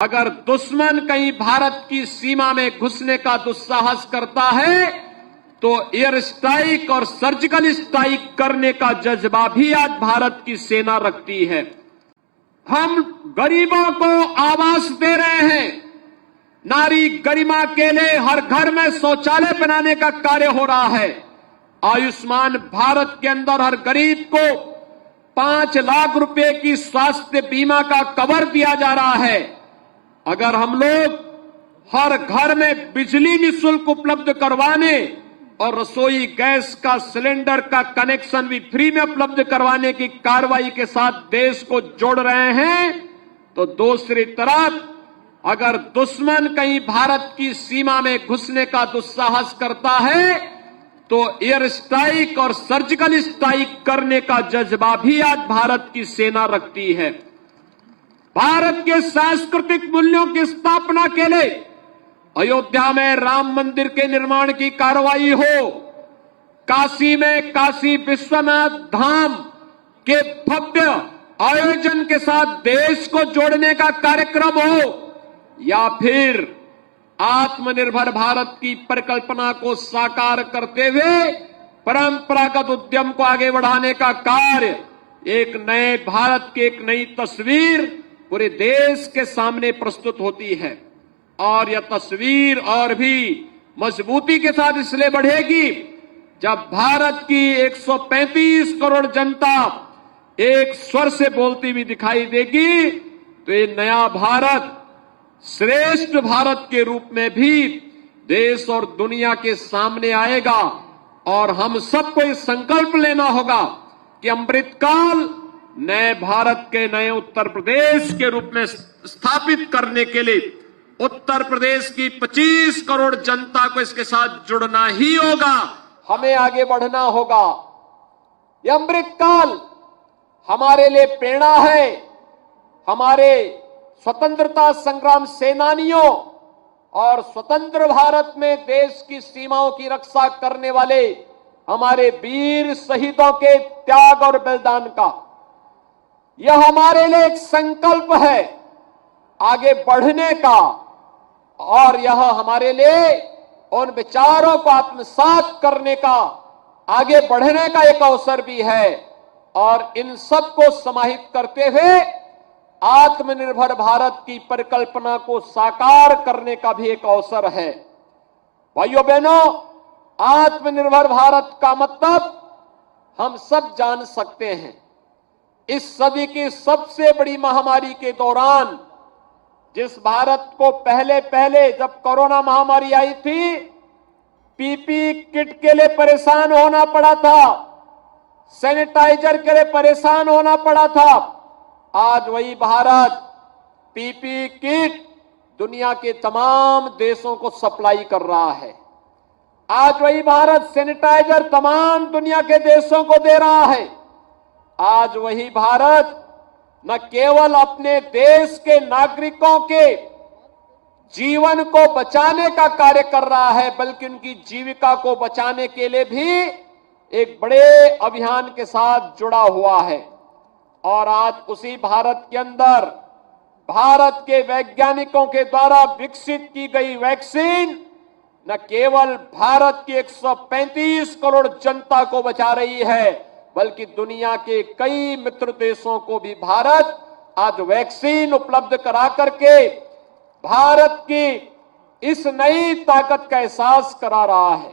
अगर दुश्मन कहीं भारत की सीमा में घुसने का दुस्साहस करता है तो एयर स्ट्राइक और सर्जिकल स्ट्राइक करने का जज्बा भी आज भारत की सेना रखती है। हम गरीबों को आवास दे रहे हैं। नारी गरिमा के लिए हर घर में शौचालय बनाने का कार्य हो रहा है। आयुष्मान भारत के अंदर हर गरीब को 5 लाख रुपए की स्वास्थ्य बीमा का कवर दिया जा रहा है। अगर हम लोग हर घर में बिजली निःशुल्क उपलब्ध करवाने और रसोई गैस का सिलेंडर का कनेक्शन भी फ्री में उपलब्ध करवाने की कार्रवाई के साथ देश को जोड़ रहे हैं, तो दूसरी तरफ अगर दुश्मन कहीं भारत की सीमा में घुसने का दुस्साहस करता है तो एयर स्ट्राइक और सर्जिकल स्ट्राइक करने का जज्बा भी आज भारत की सेना रखती है। भारत के सांस्कृतिक मूल्यों की स्थापना के लिए अयोध्या में राम मंदिर के निर्माण की कार्रवाई हो, काशी में काशी विश्वनाथ धाम के भव्य आयोजन के साथ देश को जोड़ने का कार्यक्रम हो, या फिर आत्मनिर्भर भारत की परिकल्पना को साकार करते हुए परंपरागत उद्यम को आगे बढ़ाने का कार्य, एक नए भारत की एक नई तस्वीर पूरे देश के सामने प्रस्तुत होती है। और यह तस्वीर और भी मजबूती के साथ इसलिए बढ़ेगी जब भारत की 135 करोड़ जनता एक स्वर से बोलती हुई दिखाई देगी, तो ये नया भारत श्रेष्ठ भारत के रूप में भी देश और दुनिया के सामने आएगा। और हम सबको ये संकल्प लेना होगा कि अमृतकाल नए भारत के नए उत्तर प्रदेश के रूप में स्थापित करने के लिए उत्तर प्रदेश की 25 करोड़ जनता को इसके साथ जुड़ना ही होगा, हमें आगे बढ़ना होगा। यह अमृतकाल हमारे लिए प्रेरणा है। हमारे स्वतंत्रता संग्राम सेनानियों और स्वतंत्र भारत में देश की सीमाओं की रक्षा करने वाले हमारे वीर शहीदों के त्याग और बलिदान का यह हमारे लिए एक संकल्प है आगे बढ़ने का, और यह हमारे लिए उन विचारों को आत्मसात करने का, आगे बढ़ने का एक अवसर भी है। और इन सब को समाहित करते हुए आत्मनिर्भर भारत की परिकल्पना को साकार करने का भी एक अवसर है। भाइयों बहनों, आत्मनिर्भर भारत का मतलब हम सब जान सकते हैं। इस सदी की सबसे बड़ी महामारी के दौरान जिस भारत को पहले जब कोरोना महामारी आई थी, पीपी किट के लिए परेशान होना पड़ा था, सैनिटाइजर के लिए परेशान होना पड़ा था, आज वही भारत पीपी किट दुनिया के तमाम देशों को सप्लाई कर रहा है। आज वही भारत सैनिटाइजर तमाम दुनिया के देशों को दे रहा है। आज वही भारत न केवल अपने देश के नागरिकों के जीवन को बचाने का कार्य कर रहा है, बल्कि उनकी जीविका को बचाने के लिए भी एक बड़े अभियान के साथ जुड़ा हुआ है। और आज उसी भारत के अंदर भारत के वैज्ञानिकों के द्वारा विकसित की गई वैक्सीन न केवल भारत की 135 करोड़ जनता को बचा रही है, बल्कि दुनिया के कई मित्र देशों को भी भारत आज वैक्सीन उपलब्ध करा करके भारत की इस नई ताकत का एहसास करा रहा है।